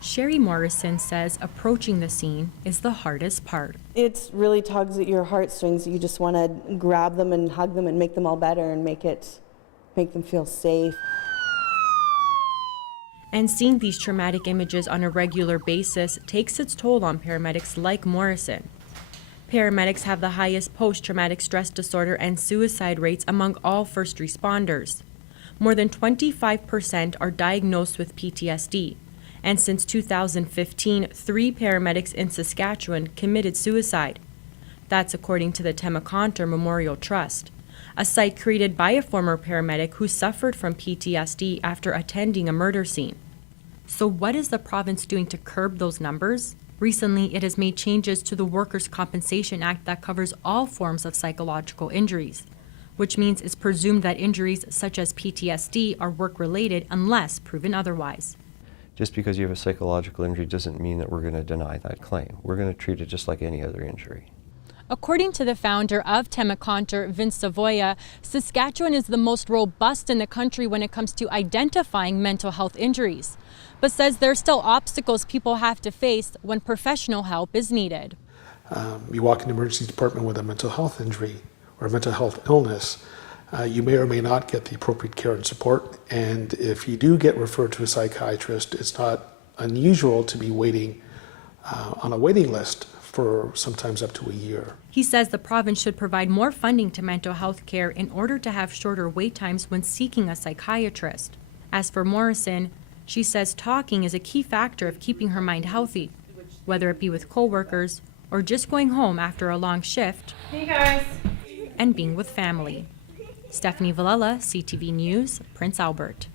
Sherry Morrison says approaching the scene is the hardest part. It really tugs at your heartstrings. You just want to grab them and hug them and make them all better and make them feel safe. And seeing these traumatic images on a regular basis takes its toll on paramedics like Morrison. Paramedics have the highest post-traumatic stress disorder and suicide rates among all first responders. More than 25% are diagnosed with PTSD. And since 2015, 3 paramedics in Saskatchewan committed suicide. That's according to the Temaconter Memorial Trust, a site created by a former paramedic who suffered from PTSD after attending a murder scene. So what is the province doing to curb those numbers? Recently, it has made changes to the Workers' Compensation Act that covers all forms of psychological injuries, which means it's presumed that injuries such as PTSD are work-related unless proven otherwise. Just because you have a psychological injury doesn't mean that we're going to deny that claim. We're going to treat it just like any other injury. According to the founder of Temaconter, Vince Savoya, Saskatchewan is the most robust in the country when it comes to identifying mental health injuries, but says there are still obstacles people have to face when professional help is needed. You walk in the emergency department with a mental health injury or a mental health illness, you may or may not get the appropriate care and support. And if you do get referred to a psychiatrist, it's not unusual to be waiting on a waiting list for sometimes up to a year. He says the province should provide more funding to mental health care in order to have shorter wait times when seeking a psychiatrist. As for Morrison, she says talking is a key factor of keeping her mind healthy, whether it be with coworkers or just going home after a long shift. Hey guys. And being with family. Stephanie Villella, CTV News, Prince Albert.